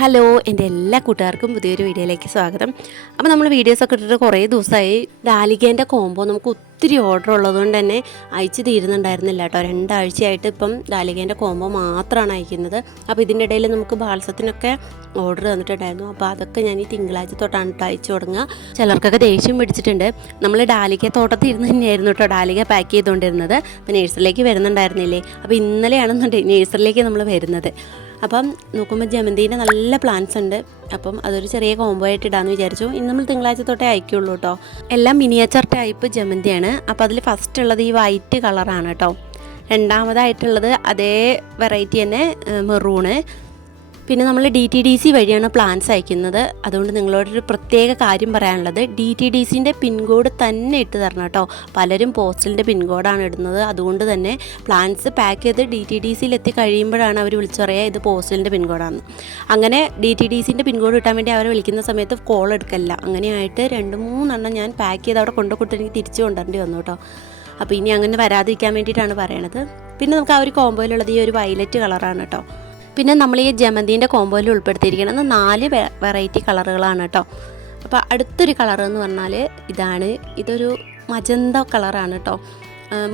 Hello എന്റെ എല്ലാ കൂട്ടുകാർക്കും പുതിയൊരു വീഡിയോയിലേക്ക് സ്വാഗതം. അപ്പോൾ നമ്മൾ വീഡിയോസൊക്കെ ഇട്ടിട്ട് കുറേ ദിവസമായി ഡാലികേന്റെ കോംബോ നമുക്ക് ഒത്തിരി ഓർഡർ ഉള്ളതുകൊണ്ട് തന്നെ അയച്ചു തീരുന്നുണ്ടായിരുന്നില്ല കേട്ടോ. രണ്ടാഴ്ചയായിട്ട് ഇപ്പം ഡാലികേന്റെ കോംബോ മാത്രമാണ് അയക്കുന്നത്. അപ്പോൾ ഇതിന്റെ ഇടയിൽ നമുക്ക് ബാത്സത്തിനൊക്കെ ഓർഡർ തന്നിട്ടുണ്ടായിരുന്നു. അപ്പോൾ അതൊക്കെ ഞാൻ ഈ തിങ്കളാഴ്ച തൊട്ടാണ് കേട്ടോ അയച്ചു തുടങ്ങുക ചിലർക്കൊക്കെ ദേഷ്യം പിടിച്ചിട്ടുണ്ട്. നമ്മൾ ഡാലിക തോട്ടത്തിൽ ഇരുന്ന് തന്നെയായിരുന്നു കേട്ടോ ഡാലിക പാക്ക് ചെയ്തുകൊണ്ടിരുന്നത്. അപ്പോൾ നേഴ്സറിലേക്ക് വരുന്നുണ്ടായിരുന്നില്ലേ? അപ്പോൾ ഇന്നലെയാണെന്നുണ്ടെങ്കിൽ നേഴ്സറിലേക്ക് നമ്മൾ വരുന്നത്. അപ്പം നോക്കുമ്പോൾ ജമന്തിന്റെ നല്ല പ്ലാന്റ്സ് ഉണ്ട്. അപ്പം അതൊരു ചെറിയ കോംബോ ആയിട്ട് ഇടാമെന്ന് വിചാരിച്ചു. ഇന്ന് നമ്മൾ തിങ്കളാഴ്ച തൊട്ടേ അയക്കുള്ളൂ കേട്ടോ എല്ലാം മിനിയേച്ചർ ടൈപ്പ് ജമന്തിയാണ്. അപ്പോൾ അതിൽ ഫസ്റ്റ് ഉള്ളത് ഈ വൈറ്റ് കളറാണ് കേട്ടോ രണ്ടാമതായിട്ടുള്ളത് അതേ വെറൈറ്റി തന്നെ മെറൂണ് പിന്നെ നമ്മൾ ഡി ടി ഡി സി വഴിയാണ് പ്ലാൻസ് അയക്കുന്നത്. അതുകൊണ്ട് നിങ്ങളോടൊരു പ്രത്യേക കാര്യം പറയാനുള്ളത്. ഡി ടി ഡി സിന്റെ പിൻകോഡ് തന്നെ ഇട്ട് തരണം കേട്ടോ. പലരും പോസ്റ്റലിന്റെ പിൻകോഡാണ് ഇടുന്നത്. അതുകൊണ്ട് തന്നെ പ്ലാൻസ് പാക്ക് ചെയ്ത് ഡി ടി ഡി സിയിൽ എത്തി കഴിയുമ്പോഴാണ് അവർ വിളിച്ചു പറയുക ഇത് പോസ്റ്റലിന്റെ പിൻകോഡാണ് അങ്ങനെ ഡി ടി ഡി സിന്റെ പിൻകോഡ് കിട്ടാൻ വേണ്ടി അവരെ വിളിക്കുന്ന സമയത്ത് കോൾ എടുക്കല്ല അങ്ങനെയായിട്ട് രണ്ട് മൂന്നെണ്ണം ഞാൻ പാക്ക് ചെയ്ത് അവിടെ കൊണ്ടുകൊടുത്ത് എനിക്ക് തിരിച്ചു കൊണ്ടുവരേണ്ടി വന്നു കേട്ടോ. അപ്പോൾ ഇനി അങ്ങനെ വരാതിരിക്കാൻ വേണ്ടിയിട്ടാണ് പറയണത്. പിന്നെ നമുക്ക് ആ ഒരു കോമ്പോയിലുള്ളത് ഈ ഒരു വയലറ്റ് കളറാണ് കേട്ടോ. പിന്നെ നമ്മൾ ഈ ജമന്തിന്റെ കോമ്പോയിൽ ഉൾപ്പെടുത്തിയിരിക്കുന്നത് നാല് വെറൈറ്റി കളറുകളാണ് കേട്ടോ. അപ്പോൾ അടുത്തൊരു കളർ എന്ന് പറഞ്ഞാൽ ഇതാണ്. ഇതൊരു മജന്ത കളറാണ് കേട്ടോ.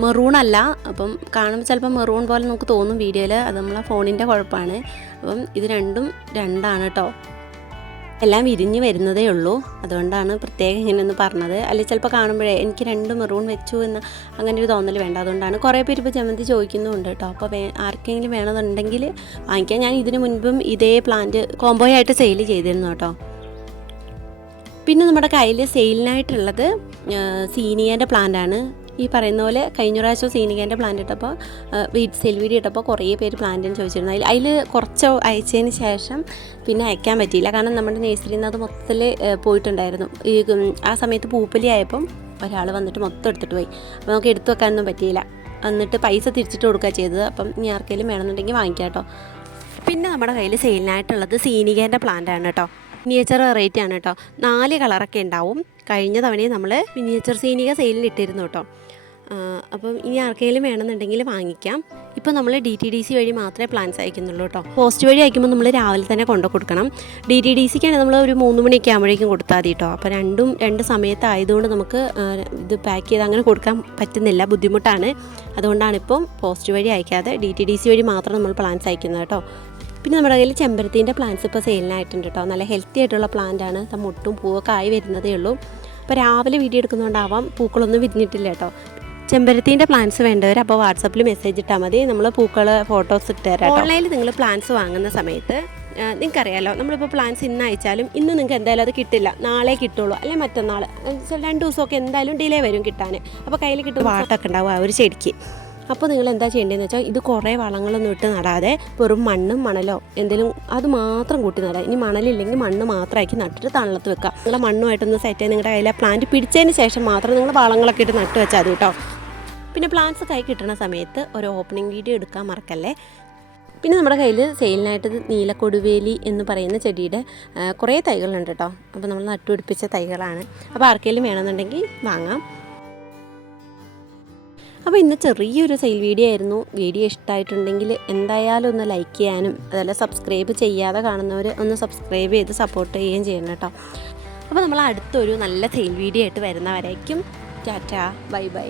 മെറൂൺ അല്ല. അപ്പം കാണുമ്പോൾ ചിലപ്പോൾ മെറൂൺ പോലെ നമുക്ക് തോന്നും വീഡിയോയിൽ അത് നമ്മളെ ഫോണിന്റെ കുഴപ്പമാണ്. അപ്പം ഇത് രണ്ടും രണ്ടാണ് കേട്ടോ. എല്ലാം വിരിഞ്ഞ് വരുന്നതേ ഉള്ളൂ. അതുകൊണ്ടാണ് പ്രത്യേകം ഇങ്ങനെ ഒന്ന് പറഞ്ഞത്. അല്ലെങ്കിൽ ചിലപ്പോൾ കാണുമ്പോഴേ എനിക്ക് രണ്ട് മെറൂൺ വെച്ചു എന്ന് അങ്ങനെ ഒരു തോന്നൽ വേണ്ട. അതുകൊണ്ടാണ് കുറേ പേര് ഇപ്പോൾ ജമന്തി ചോദിക്കുന്നുണ്ട് കേട്ടോ അപ്പോൾ ആർക്കെങ്കിലും വേണമെന്നുണ്ടെങ്കിൽ വാങ്ങിക്കാം ഞാൻ ഇതിനു മുൻപും ഇതേ പ്ലാന്റ് കോംബോ ആയിട്ട് സെയിൽ ചെയ്തിരുന്നു കേട്ടോ പിന്നെ നമ്മുടെ കയ്യിൽ സെയിലിനായിട്ടുള്ളത് സീനിയന്റെ പ്ലാന്റാണ് ഈ പറയുന്ന പോലെ കഴിഞ്ഞ പ്രാവശ്യം സീനികേന്റെ പ്ലാന്റ് ഇട്ടപ്പോൾ വീട് സെൽ വീഡിയോ ഇട്ടപ്പോൾ കുറേ പേര് പ്ലാന്റിന് ചോദിച്ചിരുന്നു. അതിൽ അതിൽ കുറച്ച് അയച്ചതിന് ശേഷം പിന്നെ അയക്കാൻ പറ്റിയില്ല. കാരണം നമ്മുടെ നേഴ്സറിയിൽ നിന്ന് അത് മൊത്തത്തിൽ പോയിട്ടുണ്ടായിരുന്നു. ഈ ആ സമയത്ത് പൂപ്പലി ആയപ്പം ഒരാൾ വന്നിട്ട് മൊത്തം എടുത്തിട്ട് പോയി. അപ്പോൾ നമുക്ക് എടുത്തു വെക്കാനൊന്നും പറ്റിയില്ല. എന്നിട്ട് പൈസ തിരിച്ചിട്ട് കൊടുക്കുക ചെയ്തത്. അപ്പം ഇനി ആർക്കെങ്കിലും വേണമെന്നുണ്ടെങ്കിൽ വാങ്ങിക്കാം കേട്ടോ പിന്നെ നമ്മുടെ കയ്യിൽ സെയിലിനായിട്ടുള്ളത് സീനികേന്റെ പ്ലാന്റ് ആണ് കേട്ടോ. മിനിയേച്ചർ വെറൈറ്റി ആണ് കേട്ടോ. നാല് കളറൊക്കെ ഉണ്ടാവും. കഴിഞ്ഞ തവണയും നമ്മൾ മിനിയേച്ചർ സീനിക സെയിലിൽ ഇട്ടിരുന്നു കേട്ടോ അപ്പം ഇനി ആർക്കെങ്കിലും വേണമെന്നുണ്ടെങ്കിൽ വാങ്ങിക്കാം. ഇപ്പോൾ നമ്മൾ ഡി ടി ഡി സി വഴി മാത്രമേ പ്ലാൻസ് അയക്കുന്നുള്ളൂ കേട്ടോ. പോസ്റ്റ് വഴി അയക്കുമ്പോൾ നമ്മൾ രാവിലെ തന്നെ കൊണ്ടു കൊടുക്കണം. ഡി ടി ഡി സിക്കാണ് നമ്മൾ ഒരു മൂന്ന് മണിയൊക്കെ ആകുമ്പോഴേക്കും കൊടുത്താൽ മതി കേട്ടോ. അപ്പോൾ രണ്ടും രണ്ട് സമയത്തായതുകൊണ്ട് നമുക്ക് ഇത് പാക്ക് ചെയ്ത് അങ്ങനെ കൊടുക്കാൻ പറ്റുന്നില്ല. ബുദ്ധിമുട്ടാണ്. അതുകൊണ്ടാണ് ഇപ്പം പോസ്റ്റ് വഴി അയക്കാതെ ഡി ടി ഡി സി വഴി മാത്രം നമ്മൾ പ്ലാൻസ് അയക്കുന്നത് കേട്ടോ. പിന്നെ നമ്മുടെ കയ്യിൽ ചെമ്പരത്തിന്റെ പ്ലാന്റ്സ് ഇപ്പോൾ സെയിലിനായിട്ടുണ്ട് കേട്ടോ നല്ല ഹെൽത്തി ആയിട്ടുള്ള പ്ലാന്റ് ആണ്. മുട്ടും പൂവൊക്കെ ആയി വരുന്നതേ ഉള്ളൂ. അപ്പോൾ രാവിലെ വീഡിയോ എടുക്കുന്നതുകൊണ്ടാവാം പൂക്കളൊന്നും വിരിഞ്ഞിട്ടില്ല കേട്ടോ ചെമ്പരത്തിന്റെ പ്ലാന്റ്സ് വേണ്ടവർ അപ്പോൾ വാട്സപ്പിൽ മെസ്സേജ് ഇട്ടാൽ മതി. നമ്മൾ പൂക്കൾ ഫോട്ടോസ് ഇട്ട് തരാം ഓൺലൈനിൽ നിങ്ങൾ പ്ലാന്റ്സ് വാങ്ങുന്ന സമയത്ത് നിങ്ങൾക്കറിയാലോ നമ്മളിപ്പോൾ പ്ലാൻസ് ഇന്ന് അയച്ചാലും ഇന്ന് നിങ്ങൾക്ക് എന്തായാലും അത് കിട്ടില്ല. നാളെ കിട്ടുള്ളൂ. അല്ലെങ്കിൽ മറ്റന്നാൾ രണ്ട് ദിവസമൊക്കെ എന്തായാലും ഡിലേ വരും കിട്ടാൻ അപ്പോൾ കയ്യിൽ കിട്ടും വാട്ടൊക്കെ ഉണ്ടാവും ആ ഒരു ചെടിക്ക്. അപ്പോൾ നിങ്ങൾ എന്താ ചെയ്യേണ്ടതെന്ന് വെച്ചാൽ ഇത് കുറേ വളങ്ങളൊന്നും ഇട്ട് നടാതെ വെറും മണ്ണും മണലോ എന്തെങ്കിലും അത് മാത്രം കൂട്ടി നടാം. ഇനി മണലില്ലെങ്കിൽ മണ്ണ് മാത്രമാക്കി നട്ടിട്ട് തണലത്ത് വെക്കുക നിങ്ങളെ മണ്ണുമായിട്ടൊന്ന് സെറ്റ് ചെയ്ത് നിങ്ങളുടെ കയ്യിലെ പ്ലാന്റ് പിടിച്ചതിന് ശേഷം മാത്രം നിങ്ങൾ വളങ്ങളൊക്കെ ഇട്ട് നട്ട് വെച്ചാൽ മതി കേട്ടോ. പിന്നെ പ്ലാന്റ്സ് കൈ കിട്ടുന്ന സമയത്ത് ഒരു ഓപ്പണിംഗ് വീഡിയോ എടുക്കാൻ മറക്കല്ലേ? പിന്നെ നമ്മുടെ കയ്യിൽ സെയിലിനായിട്ട് നീലക്കൊടുവേലി എന്ന് പറയുന്ന ചെടിയുടെ കുറേ തൈകളുണ്ട് കേട്ടോ. അപ്പോൾ നമ്മൾ നട്ടുപിടിപ്പിച്ച തൈകളാണ്. അപ്പോൾ ആർക്കെങ്കിലും വേണമെന്നുണ്ടെങ്കിൽ വാങ്ങാം. അപ്പോൾ ഇന്ന് ചെറിയൊരു സെയിൽ വീഡിയോ ആയിരുന്നു. വീഡിയോ ഇഷ്ടമായിട്ടുണ്ടെങ്കിൽ എന്തായാലും ഒന്ന് ലൈക്ക് ചെയ്യാനും അതല്ല സബ്സ്ക്രൈബ് ചെയ്യാതെ കാണുന്നവർ ഒന്ന് സബ്സ്ക്രൈബ് ചെയ്ത് സപ്പോർട്ട് ചെയ്യുകയും ചെയ്യണം കേട്ടോ. അപ്പോൾ നമ്മൾ അടുത്തൊരു നല്ല സെയിൽ വീഡിയോ ആയിട്ട് വരുന്നവരായിരിക്കും ടാറ്റ ബൈ ബൈ